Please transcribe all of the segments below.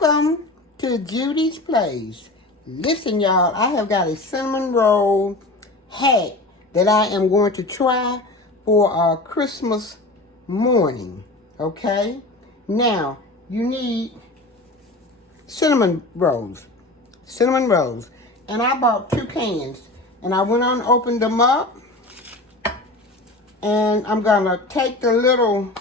Welcome to Judy's Place. Listen, y'all, I have got a cinnamon roll hack that I am going to try for Christmas morning, okay? Now, you need cinnamon rolls, and I bought 2 cans, and I went on and opened them up, and I'm gonna take the little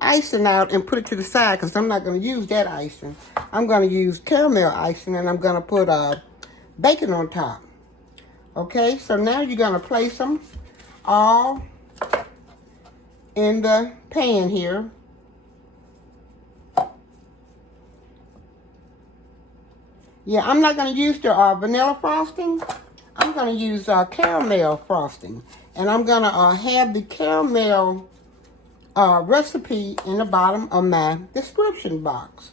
icing out and put it to the side because I'm not going to use that icing. I'm going to use caramel icing, and I'm going to put bacon on top. Okay, so now you're going to place them all in the pan here. Yeah, I'm not going to use the vanilla frosting. I'm going to use caramel frosting. And I'm going to have the caramel recipe in the bottom of my description box.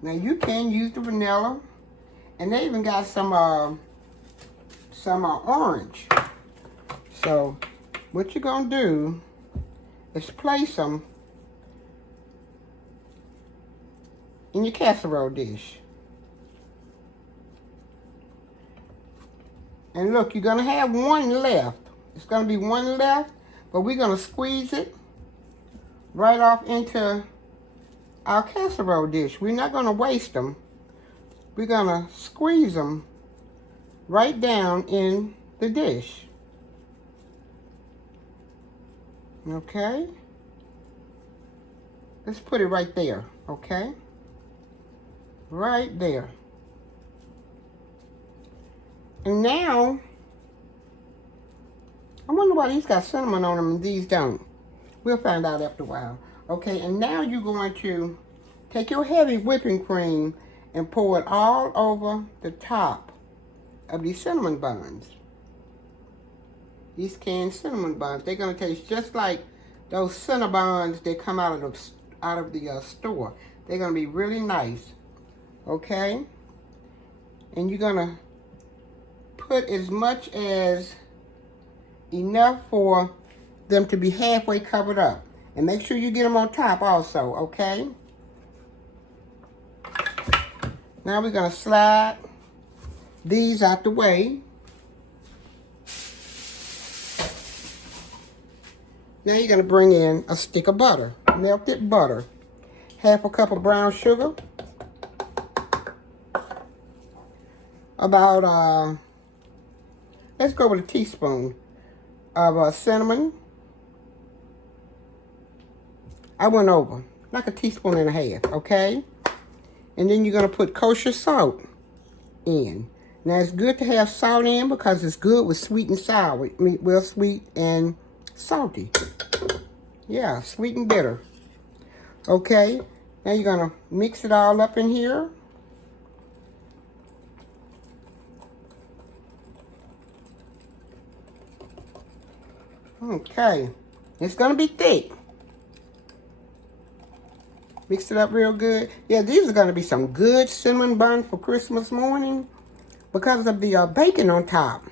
Now you can use the vanilla, and they even got some orange. So what you're gonna do is place them in your casserole dish. And look, you're gonna have one left. It's going to be one left, but we're going to squeeze it right off into our casserole dish. We're not going to waste them. We're going to squeeze them right down in the dish. Okay? Let's put it right there, okay? Right there. And now, I wonder why these got cinnamon on them and these don't. We'll find out after a while. Okay, and now you're going to take your heavy whipping cream and pour it all over the top of these cinnamon buns. These canned cinnamon buns, they're going to taste just like those Cinnabons that come out of the store. They're going to be really nice. Okay? And you're going to put as much as enough for them to be halfway covered up. And make sure you get them on top also, okay? Now we're going to slide these out the way. Now you're going to bring in a stick of butter, melted butter, half a cup of brown sugar, about, let's go with a teaspoon of cinnamon. I went over, like a teaspoon and a half, okay? And then you're going to put kosher salt in. Now, it's good to have salt in because it's good with sweet and sour. I mean, well, sweet and salty. Yeah, sweet and bitter. Okay, now you're going to mix it all up in here. Okay, it's going to be thick. Mix it up real good. Yeah, these are going to be some good cinnamon buns for Christmas morning because of the bacon on top.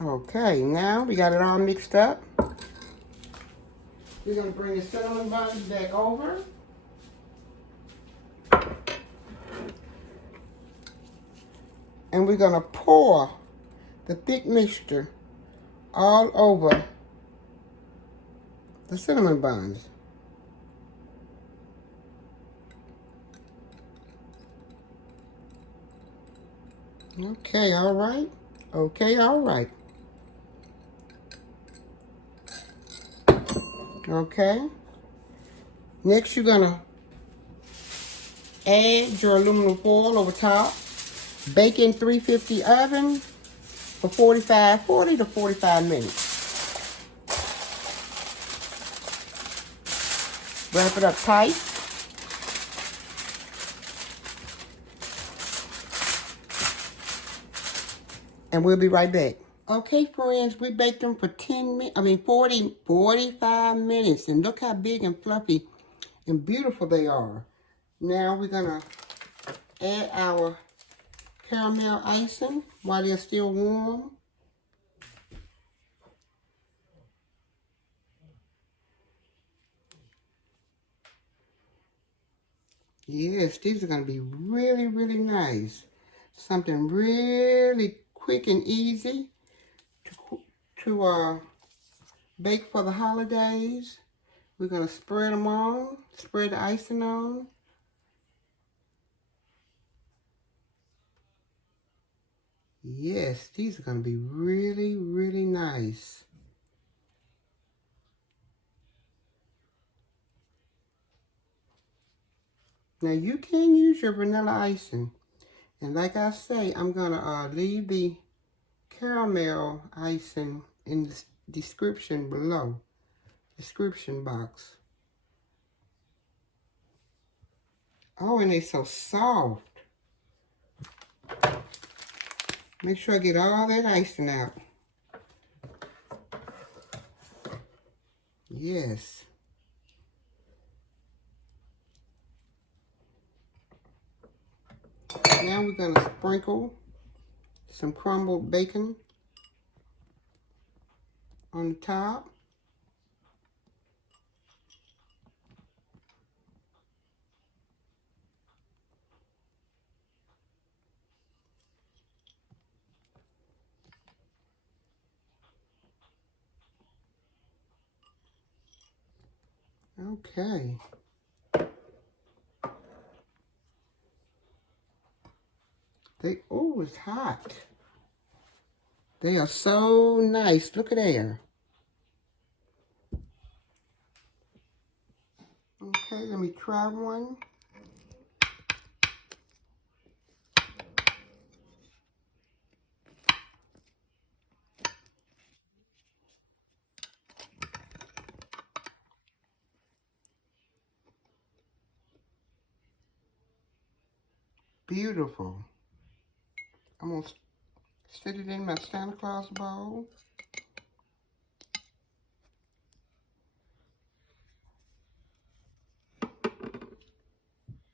Okay, now we got it all mixed up. We're going to bring the cinnamon buns back over. And we're going to pour the thick mixture all over the cinnamon buns. Okay, all right. Okay, all right. Okay. Next, you're gonna add your aluminum foil over top. Bake in 350 oven for 40 to 45 minutes. Wrap it up tight. And we'll be right back. Okay, friends, we baked them for 45 minutes. And look how big and fluffy and beautiful they are. Now we're gonna add our caramel icing while they're still warm. Yes, these are going to be really, really nice. Something really quick and easy to bake for the holidays. We're going to spread them on, spread the icing on. Yes, these are going to be really, really nice. Now you can use your vanilla icing. And like I say, I'm going to leave the caramel icing in the description below. Description box. Oh, and they're so soft. Make sure I get all that icing out. Yes. Now we're going to sprinkle some crumbled bacon on the top. Okay. Oh, it's hot. They are so nice. Look at there. Okay, let me try one. Beautiful. I'm going to sit it in my Santa Claus bowl.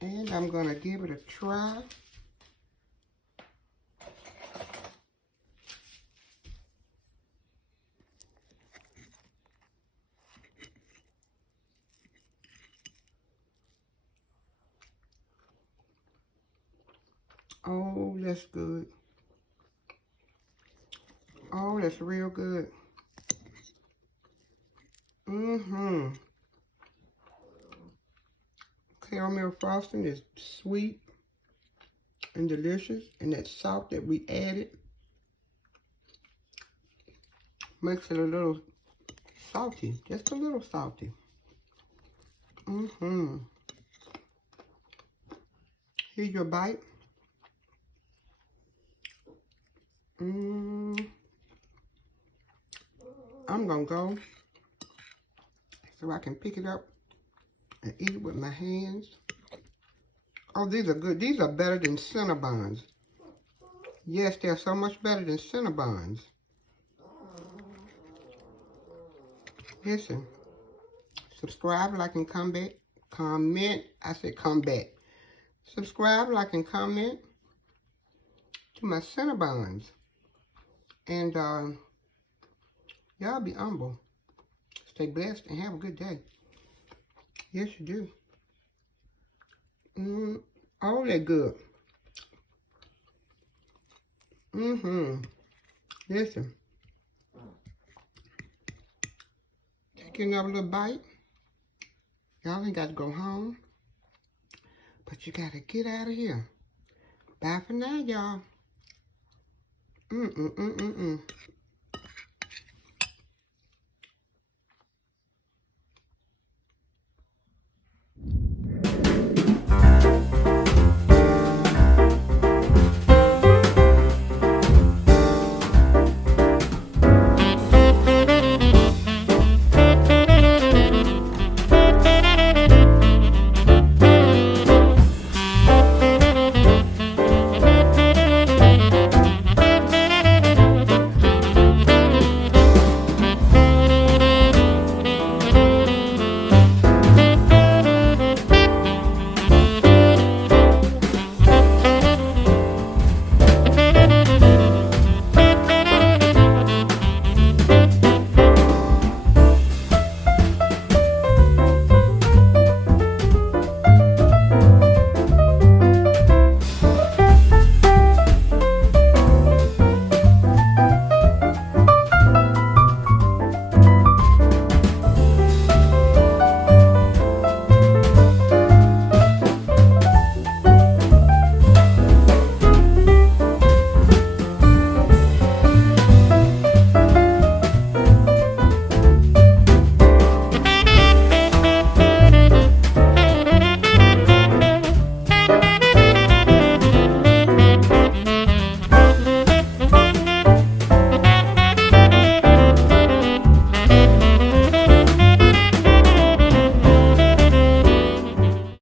And I'm going to give it a try. Oh, that's good. Oh, that's real good. Mm-hmm. Caramel frosting is sweet and delicious. And that salt that we added makes it a little salty. Just a little salty. Mm-hmm. Here's your bite. I'm going to go so I can pick it up and eat it with my hands. Oh, these are good. These are better than Cinnabons. Yes, they're so much better than Cinnabons. Listen, subscribe, like, and comment. I said come back. Subscribe, like, and comment to my Cinnabons. And y'all be humble. Stay blessed and have a good day. Yes, you do. Oh, they're good. Listen. Take another little bite. Y'all ain't got to go home. But you got to get out of here. Bye for now, y'all.